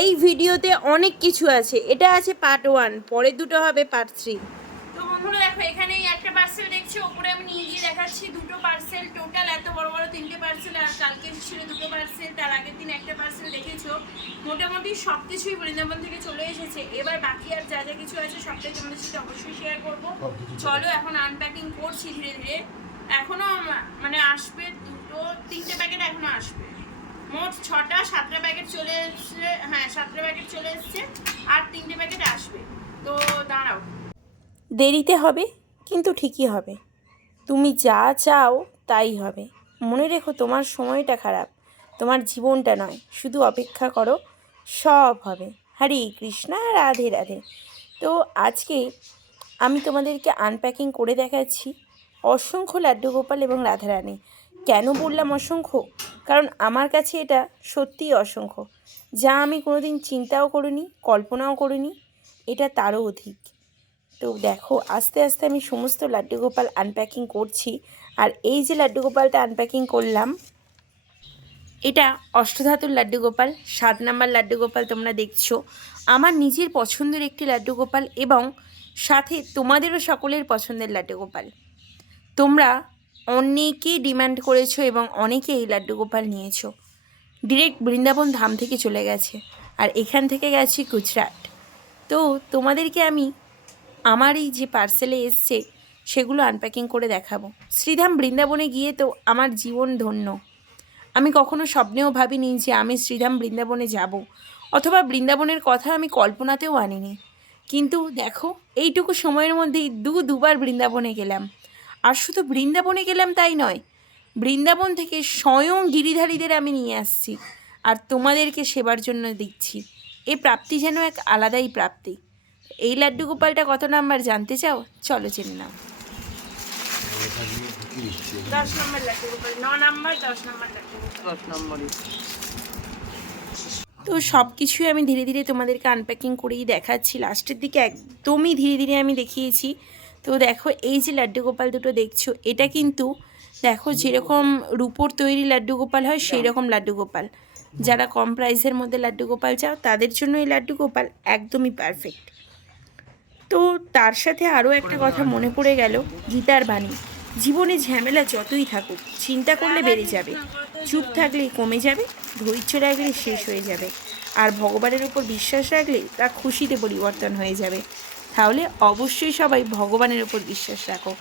এই ভিডিওতে অনেক কিছু আছে। এটা আছে পার্ট ওয়ান পরের দুটো হবে পার্ট থ্রি তো বন্ধুরা দেখো এখানে একটা পার্সেল দেখছি ওপরে আমি নিয়ে গিয়ে দেখাচ্ছি দুটো পার্সেল টোটাল এত বড় বড় তিনটে পার্সেল আর কালকে ছিল দুটো পার্সেল তার আগের দিন একটা পার্সেল দেখেছ। মোটামুটি সব কিছুই বৃন্দাবন থেকে চলে এসেছে। এবার বাকি আর যা যা কিছু আছে সবটাই তোমাদের সাথে অবশ্যই শেয়ার করব। চলো এখন আনপ্যাকিং করছি ধীরে ধীরে। এখনও মানে আসবে দুটো তিনটে প্যাকেট এখনও আসবে। মোট ছটা, সাতটা প্যাকেট চলে এসছে হ্যাঁ সাতটা প্যাকেট চলে এসছে, আর তিনটে প্যাকেট আসবে। তো দাঁড়াও। দেরিতে হবে, কিন্তু ঠিকই হবে। তুমি যা চাও তাই হবে। মনে রেখো তোমার সময়টা খারাপ, তোমার জীবনটা নয়, শুধু অপেক্ষা করো, সব হবে। হরে কৃষ্ণা, রাধে রাধে। তো আজকে আমি তোমাদেরকে আনপ্যাকিং করে দেখাচ্ছি। অসংখ্য লাড্ডু গোপাল এবং রাধারানী। কেন বললাম অসংখ্য? কারণ আমার কাছে এটা সত্যিই অসংখ্য। যা আমি কোনোদিন চিন্তাও করিনি, কল্পনাও করিনি, এটা তারও অধিক। তো দেখো, আস্তে আস্তে আমি সমস্ত লাড্ডু গোপাল আনপ্যাকিং করছি, আর এই যে লাড্ডু গোপালটা আনপ্যাকিং করলাম, এটা অষ্টধাতুর লাড্ডু গোপাল সাত নাম্বার লাড্ডু গোপাল তোমরা দেখছ। আমার নিজের পছন্দের একটি লাড্ডু গোপাল এবং সাথে তোমাদেরও সকলের পছন্দের লাড্ডু গোপাল তোমরা অনেকেই ডিমান্ড করেছ এবং অনেকে এই লাড্ডু গোপাল নিয়েছো। ডিরেক্ট বৃন্দাবন ধাম থেকে চলে গেছে, আর এখান থেকে গেছি গুজরাট। তো তোমাদেরকে আমি আমার এই যে পার্সেলে এসছে, সেগুলো আনপ্যাকিং করে দেখাবো। শ্রীধাম বৃন্দাবনে গিয়ে তো আমার জীবন ধন্য। আমি কখনো স্বপ্নেও ভাবিনি যে আমি শ্রীধাম বৃন্দাবনে যাব, অথবা বৃন্দাবনের কথা আমি কল্পনাতেও আনিনি। কিন্তু দেখো, এইটুকু সময়ের মধ্যেই দু দুবার বৃন্দাবনে গেলাম। আর শুধু বৃন্দাবনে গেলাম তাই নয় বৃন্দাবন থেকে স্বয়ং গিরিধারীদের আমি নিয়ে আসছি আর তোমাদেরকে সেবার জন্য দিচ্ছি। এ প্রাপ্তি যেন এক আলাদাই প্রাপ্তি। এই লাড্ডু গোপালটা কত নাম্বার জানতে চাও? চলো জেনে নাও। দশ নম্বর লাড্ডু গোপাল ন নম্বর দশ নম্বর লাড্ডু দশ নম্বরে তো সব কিছুই আমি ধীরে ধীরে তোমাদেরকে আনপ্যাকিং করেই দেখাচ্ছি। লাস্টের দিকে একদমই ধীরে ধীরে আমি দেখিয়েছি। তো দেখো, এই যে লাড্ডু গোপাল দুটো দেখছ, এটা কিন্তু দেখো যেরকম রূপোর তৈরি লাড্ডু গোপাল হয় সেই রকম লাড্ডু গোপাল। যারা কম প্রাইসের মধ্যে লাড্ডু গোপাল চাও, তাদের জন্য এই লাড্ডু গোপাল একদমই পারফেক্ট তো তার সাথে আরও একটা কথা মনে পড়ে গেল, গীতার বাণী। জীবনে ঝামেলা যতই থাকুক, চিন্তা করলে বেড়ে যাবে। চুপ থাকলে কমে যাবে, ধৈর্য রাখলে শেষ হয়ে যাবে। আর ভগবানের উপর বিশ্বাস রাখলে তা খুশিতে পরিবর্তন হয়ে যাবে। তাহলে অবশ্যই সবাই ভগবানের উপর বিশ্বাস রাখো।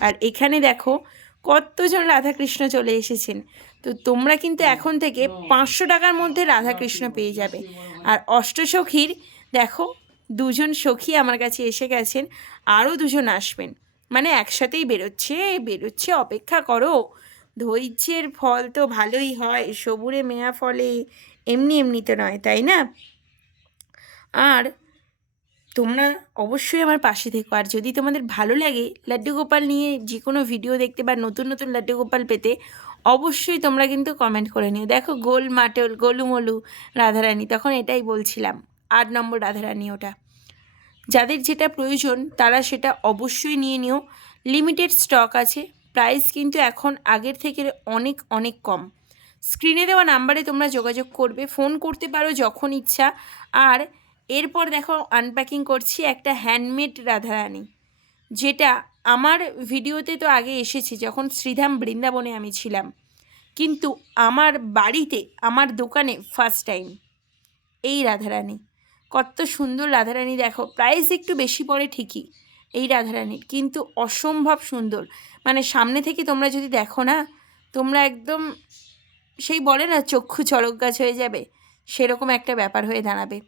আর এখানে দেখো, কতজন রাধাকৃষ্ণ চলে এসেছেন। তো তোমরা কিন্তু এখন থেকে পাঁচশো টাকার মধ্যে রাধাকৃষ্ণ পেয়ে যাবে। আর অষ্টসখীর, দেখো, দুজন সখী আমার কাছে এসে গেছেন, আরও দুজন আসবেন। মানে একসাথেই বেরোচ্ছে বেরোচ্ছে, অপেক্ষা করো। ধৈর্যের ফল তো ভালোই হয়, সবুরে মেয়া ফলে, এমনি এমনি তো নয়, তাই না? আর তোমরা অবশ্যই আমার পাশে থেকো। আর যদি তোমাদের ভালো লাগে লাড্ডু গোপাল নিয়ে যে কোনো ভিডিও দেখতে বা নতুন নতুন লাড্ডু গোপাল পেতে, অবশ্যই তোমরা কিন্তু কমেন্ট করে নিও। দেখো গোল মাটল, গোলুমলু, রাধারানী, তখন এটাই বলছিলাম। আট নম্বর রাধারানী ওটা। যাদের যেটা প্রয়োজন, তারা সেটা অবশ্যই নিয়ে নিও। লিমিটেড স্টক আছে প্রাইস কিন্তু এখন আগের থেকে অনেক অনেক কম। স্ক্রিনে দেওয়া নাম্বারে তোমরা যোগাযোগ করবে ফোন করতে পারো যখন ইচ্ছা। আর এরপর দেখো আনপ্যাকিং করছি একটা হ্যান্ডমেড রাধারানী, যেটা আমার ভিডিওতে তো আগে এসেছে যখন শ্রীধাম বৃন্দাবনে আমি ছিলাম। কিন্তু আমার বাড়িতে, আমার দোকানে ফার্স্ট টাইম এই রাধারানী। কত সুন্দর রাধারানী দেখো প্রাইস একটু বেশি পড়ে ঠিকই এই রাধারানীর, কিন্তু অসম্ভব সুন্দর। মানে সামনে থেকে তোমরা যদি দেখো না, তোমরা একদম সেই বলে না, চক্ষু চড়ক গাছ হয়ে যাবে, সেরকম একটা ব্যাপার হয়ে দাঁড়াবে।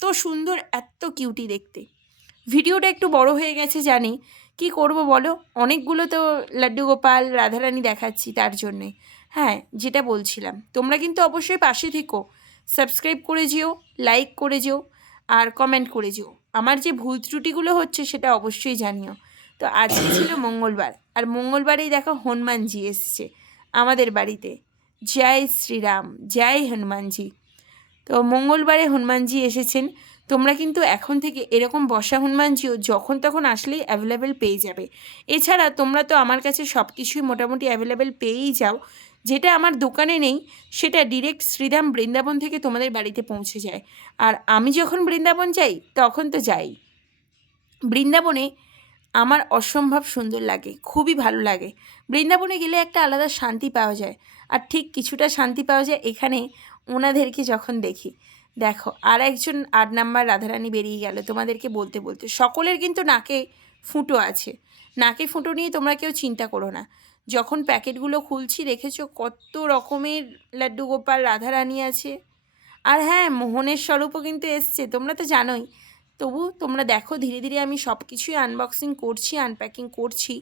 এত সুন্দর, এত কিউটি দেখতে। ভিডিওটা একটু বড় হয়ে গেছে জানি। কি করব বলো? অনেকগুলো তো লাড্ডু গোপাল, রাধারানী দেখাচ্ছি তার জন্যে। হ্যাঁ যেটা বলছিলাম। তোমরা কিন্তু অবশ্যই পাশে থেকো। সাবস্ক্রাইব করে যেও লাইক করে যেও, আর কমেন্ট করে যেও। আমার যে ভুল ত্রুটিগুলো হচ্ছে সেটা অবশ্যই জানিও। তো আজকে ছিল মঙ্গলবার, আর মঙ্গলবারেই দেখো হনুমানজি এসছে আমাদের বাড়িতে। জয় শ্রীরাম, জয় হনুমানজি। তো মঙ্গলবারে হনুমানজি এসেছেন। তোমরা কিন্তু এখন থেকে এরকম বসা হনুমানজিও যখন তখন আসলেই অ্যাভেলেবেল পেয়ে যাবে। এছাড়া তোমরা তো আমার কাছে সব কিছুই মোটামুটি অ্যাভেলেবেল পেয়েই যাও। যেটা আমার দোকানে নেই, সেটা ডিরেক্ট শ্রীধাম বৃন্দাবন থেকে তোমাদের বাড়িতে পৌঁছে যায়। আর আমি যখন বৃন্দাবন যাই, তখন তো যাই। বৃন্দাবনে আমার অসম্ভব সুন্দর লাগে, খুবই ভালো লাগে। বৃন্দাবনে গেলে একটা আলাদা শান্তি পাওয়া যায়। আর ঠিক কিছুটা শান্তি পাওয়া যায় এখানে ওনাদেরকে যখন দেখি, দেখো আর একজন আট নাম্বার রাধারানী বেরিয়ে গেল তোমাদেরকে বলতে বলতে। সকলের কিন্তু নাকে ফুটো আছে। নাকে ফুটো নিয়ে তোমরা কেউ চিন্তা করো না। যখন প্যাকেটগুলো খুলছি, দেখেছ কত রকমের লাড্ডু গোপাল রাধারানী আছে। আর হ্যাঁ মোহনের স্বরূপও কিন্তু এসছে, তোমরা তো জানোই। তবু তোমরা দেখো, ধীরে ধীরে আমি সব কিছুই আনবক্সিং করছি আনপ্যাকিং করছি।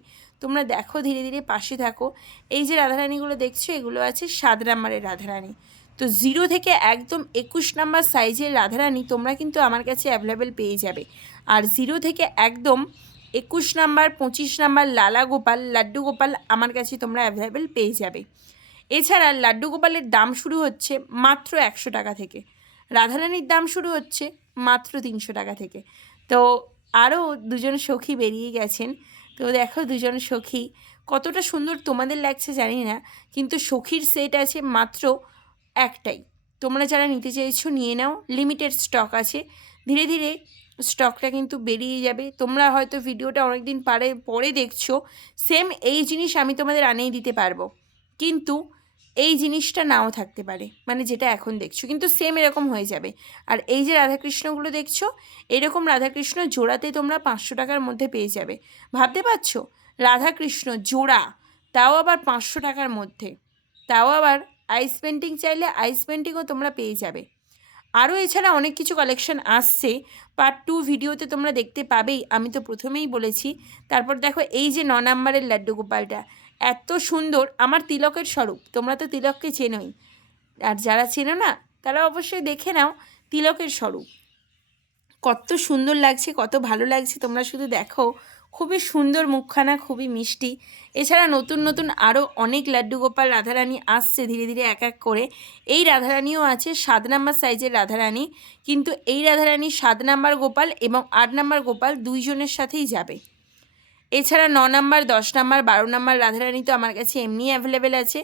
তোমরা দেখো, ধীরে ধীরে পাশে থাকো। এই যে রাধারানীগুলো দেখছ, এগুলো আছে সাত নাম্বারের রাধারানী। তো জিরো থেকে একদম একুশ নাম্বার সাইজের রাধারানী তোমরা কিন্তু আমার কাছে অ্যাভেলেবেল পেয়ে যাবে। আর জিরো থেকে একদম একুশ নাম্বার, পঁচিশ নাম্বার লালা গোপাল, লাড্ডু গোপাল আমার কাছে তোমরা অ্যাভেলেবেল পেয়ে যাবে। এছাড়া লাড্ডু গোপালের দাম শুরু হচ্ছে মাত্র একশো টাকা থেকে। রাধারানীর দাম শুরু হচ্ছে মাত্র তিনশো টাকা থেকে। তো আরও দুজন সখী বেরিয়ে গেছেন। তো দেখো দুজন সখী কতটা সুন্দর তোমাদের লাগছে জানি না, কিন্তু সখীর সেট আছে মাত্র একটাই। তোমরা যারা নিতে চাইছো নিয়ে নাও। লিমিটেড স্টক আছে। ধীরে ধীরে স্টকটা কিন্তু বেরিয়ে যাবে। তোমরা হয়তো ভিডিওটা অনেক দিন পারে, পরে দেখছ। সেম এই জিনিস আমি তোমাদের আনেই দিতে পারব। কিন্তু এই জিনিসটা নাও থাকতে পারে। মানে যেটা এখন দেখছ। কিন্তু সেম এরকম হয়ে যাবে। আর এই যে রাধাকৃষ্ণগুলো দেখছ, এরকম রাধাকৃষ্ণ জোড়াতে তোমরা পাঁচশো টাকার মধ্যে পেয়ে যাবে। ভাবতে পারছ? রাধাকৃষ্ণ জোড়া, তাও আবার পাঁচশো টাকার মধ্যে। তাও আবার আইস পেন্টিং চাইলে আইস পেন্টিংও তোমরা পেয়ে যাবে। আরও এছাড়া অনেক কিছু কালেকশন আসছে। পার্ট টু ভিডিওতে তোমরা দেখতে পাবেই। আমি তো প্রথমেই বলেছি। তারপর দেখো এই যে ন নাম্বারের লাড্ডু গোপালটা। এত সুন্দর। আমার তিলকের স্বরূপ। তোমরা তো তিলককে চেনোই। আর যারা চেনো না, তারা অবশ্যই দেখে নাও তিলকের স্বরূপ। কত সুন্দর লাগছে, কত ভালো লাগছে। তোমরা শুধু দেখো। খুবই সুন্দর মুখখানা, খুবই মিষ্টি। এছাড়া নতুন নতুন আরও অনেক লাড্ডু গোপাল রাধারানী আসছে ধীরে ধীরে এক এক করে। এই রাধারানীও আছে, সাত নাম্বার সাইজের রাধারানী। কিন্তু এই রাধারানী সাত নাম্বার গোপাল এবং আট নাম্বার গোপাল দুইজনের সাথেই যাবে। এছাড়া ন নাম্বার, দশ নাম্বার, বারো নাম্বার রাধারানী তো আমার কাছে এমনি অ্যাভেলেবেল আছে।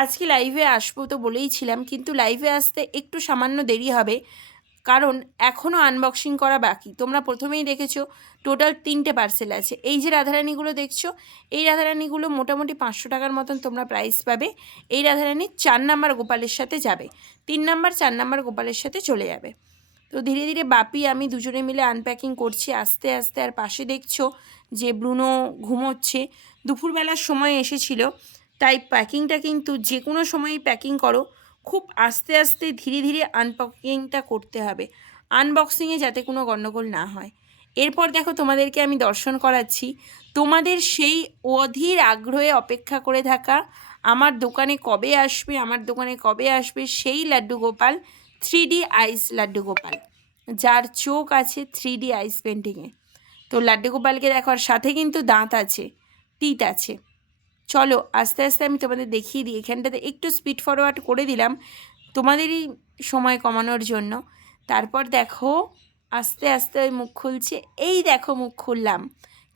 আজকে লাইভে আসব তো বলেই ছিলাম, কিন্তু লাইভে আসতে একটু সামান্য দেরি হবে। কারণ এখনও আনবক্সিং করা বাকি। তোমরা প্রথমেই দেখেছ টোটাল তিনটে পার্সেল আছে। এই যে রাধারানীগুলো দেখছ, এই রাধারানীগুলো মোটামুটি পাঁচশো টাকার মতন তোমরা প্রাইস পাবে। এই রাধারানী চার নাম্বার গোপালের সাথে যাবে। তিন নাম্বার, চার নাম্বার গোপালের সাথে চলে যাবে। তো ধীরে ধীরে বাপি, আমি দুজনে মিলে আনপ্যাকিং করছি। আস্তে আস্তে আর পাশে দেখছ যে ব্রুনো ঘুমোচ্ছে। দুপুরবেলার সময় এসেছিল, তাই প্যাকিংটা কিন্তু যে কোনো সময়ই প্যাকিং করো। খুব আস্তে আস্তে ধীরে ধীরে আনপ্যাকিংটা করতে হবে। আনবক্সিংয়ে যাতে কোনো গণ্ডগোল না হয়। এরপর দেখো তোমাদেরকে আমি দর্শন করাচ্ছি। তোমাদের সেই অধীর আগ্রহে অপেক্ষা করে থাকা, আমার দোকানে কবে আসবে, আমার দোকানে কবে আসবে সেই Laddu Gopal three D eyes Laddu Gopal. যার চোখ আছে থ্রি ডি আইস পেন্টিংয়ে তো লাড্ডু গোপালকে দেখার সাথে কিন্তু দাঁত আছে তিত আছে। চলো, আস্তে আস্তে আমি তোমাদের দেখিয়ে দিই। এখানটাতে একটু স্পিড ফরওয়ার্ড করে দিলাম তোমাদেরই সময় কমানোর জন্য। তারপর দেখো, আস্তে আস্তে ওই মুখ খুলছে। এই দেখো, মুখ খুললাম।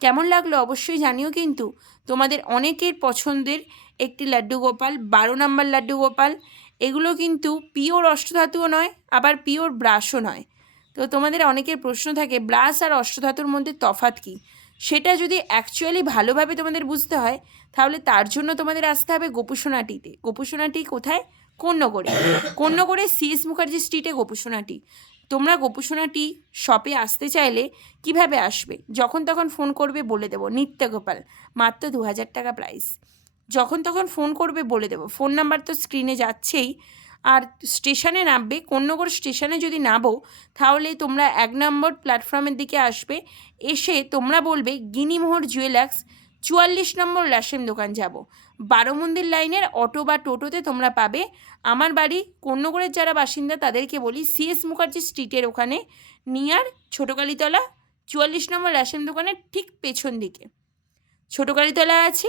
কেমন লাগল অবশ্যই জানিও কিন্তু। তোমাদের অনেকের পছন্দের একটি লাড্ডু গোপাল, বারো নম্বর লাড্ডু গোপাল। এগুলো কিন্তু পিওর অষ্টধাতুও নয়, আবার পিওর ব্রাশও নয়। তো তোমাদের অনেকের প্রশ্ন থাকে, ব্রাশ আর অষ্টধাতুর মধ্যে তফাৎ কী? সেটা যদি অ্যাকচুয়ালি ভালোভাবে তোমাদের বুঝতে হয়, তাহলে তার জন্য তোমাদের আসতে হবে গোপুসোনাটিতে। গোপুসোনাটি কোথায়? কন্যগড়ে কন্যগড়ে সিএস মুখার্জি স্ট্রিটে গোপুসোনাটি। তোমরা গোপুসোনাটি শপে আসতে চাইলে কীভাবে আসবে? যখন তখন ফোন করবে বলে দেবো, নিত্য গোপাল, মাত্র দু হাজার টাকা প্রাইস যখন তখন ফোন করবে বলে দেবো। ফোন নাম্বার তো স্ক্রিনে যাচ্ছেই। আর স্টেশনে নামবে কন্যগড় স্টেশনে যদি নামো, তাহলে তোমরা এক নম্বর প্ল্যাটফর্মের দিকে আসবে। এসে তোমরা বলবে, গিনিমোহর জুয়েলার্স, চুয়াল্লিশ নম্বর রেশন দোকান যাব। বারো মন্দির লাইনের অটো বা টোটোতে তোমরা পাবে। আমার বাড়ি কন্যগড়ের যারা বাসিন্দা, তাদেরকে বলি সিএস মুখার্জি স্ট্রিটের ওখানে, নিয়ার ছোটোকালীতলা, চুয়াল্লিশ নম্বর রেশন দোকানের ঠিক পেছন দিকে। ছোটোকালীতলা আছে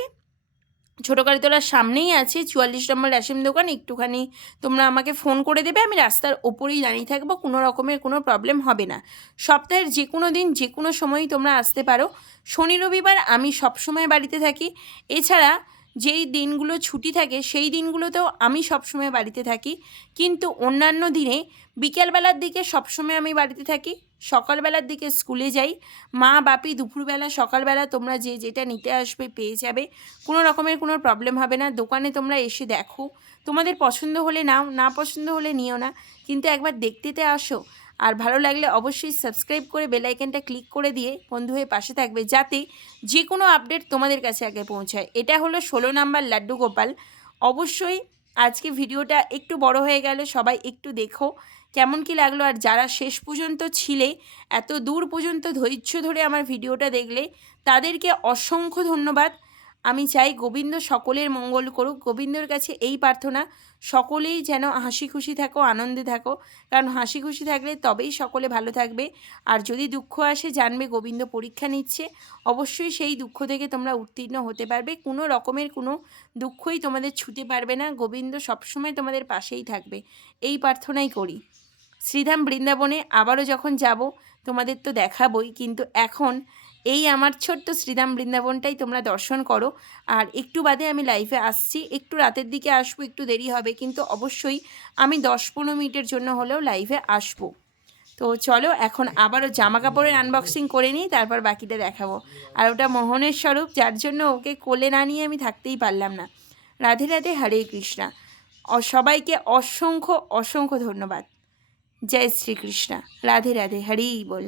ছোটো গাড়ি কালীতলার সামনেই আছে চুয়াল্লিশ নম্বর রেশন দোকান। একটুখানি তোমরা আমাকে ফোন করে দেবে, আমি রাস্তার ওপরেই দাঁড়িয়ে থাকব, কোনো রকমের কোনো প্রবলেম হবে না। সপ্তাহের যে কোনো দিন যে কোনো সময়ই তোমরা আসতে পারো। শনি, রবিবার আমি সবসময় বাড়িতে থাকি। এছাড়া যেই দিনগুলো ছুটি থাকে, সেই দিনগুলোতেও আমি সবসময় বাড়িতে থাকি। কিন্তু অন্যান্য দিনে বিকেলবেলার দিকে সবসময় আমি বাড়িতে থাকি। সকালবেলার দিকে স্কুলে যাই। মা, বাপি দুপুরবেলা, সকালবেলা তোমরা যে যেটা নিতে আসবে পেয়ে যাবে। কোনো রকমের কোনো প্রবলেম হবে না। দোকানে তোমরা এসে দেখো। তোমাদের পছন্দ হলে নাও, না পছন্দ হলে নিও না। কিন্তু একবার দেখতেতে আসো। আর ভালো লাগলে অবশ্যই সাবস্ক্রাইব করে বেল আইকনটা ক্লিক করে দিয়ে বন্ধু হয়ে পাশে থাকবে যাতে যে কোনো আপডেট তোমাদের কাছে আগে পৌঁছায়। এটা হলো ষোলো নাম্বার লাড্ডু গোপাল। অবশ্যই আজকে ভিডিওটা একটু বড় হয়ে গেল, সবাই একটু দেখো কেমন কি লাগল। আর যারা শেষ পর্যন্ত ছিলে, এত দূর পর্যন্ত ধৈর্য ধরে আমার ভিডিওটা দেখলে তাদেরকে অসংখ্য ধন্যবাদ। আমি চাই গোবিন্দ সকলের মঙ্গল করুক। গোবিন্দর কাছে এই প্রার্থনা, সকলেই যেন হাসি খুশি থাকো, আনন্দে থাকো। কারণ হাসি খুশি থাকলে তবেই সকলে ভালো থাকবে। আর যদি দুঃখ আসে, জানবে গোবিন্দ পরীক্ষা নিচ্ছে। অবশ্যই সেই দুঃখ থেকে তোমরা উত্তীর্ণ হতে পারবে। কোনো রকমের কোনো দুঃখই তোমাদের ছুতে পারবে না। গোবিন্দ সবসময় তোমাদের পাশেই থাকবে। এই প্রার্থনাই করি। শ্রীধাম বৃন্দাবনে আবারও যখন যাব, তোমাদের তো দেখাবই, কিন্তু এখন এই আমার ছোট্ট শ্রীধাম বৃন্দাবনটাই তোমরা দর্শন করো। আর একটু বাদে আমি লাইফে আসছি। একটু রাতের দিকে আসব, একটু দেরি হবে, কিন্তু অবশ্যই আমি দশ পনেরো মিনিটের জন্য হলেও লাইভে আসব। তো চলো, এখন আবারও জামা কাপড়ের আনবক্সিং করে নিই, তারপর বাকিটা দেখাবো। আর ওটা মোহনের স্বরূপ, যার জন্য ওকে কোলে না নিয়ে আমি থাকতেই পারলাম না। রাধে রাধে, হরে কৃষ্ণা। সবাইকে অসংখ্য অসংখ্য ধন্যবাদ। জয় শ্রীকৃষ্ণা। রাধে রাধে হরি বল।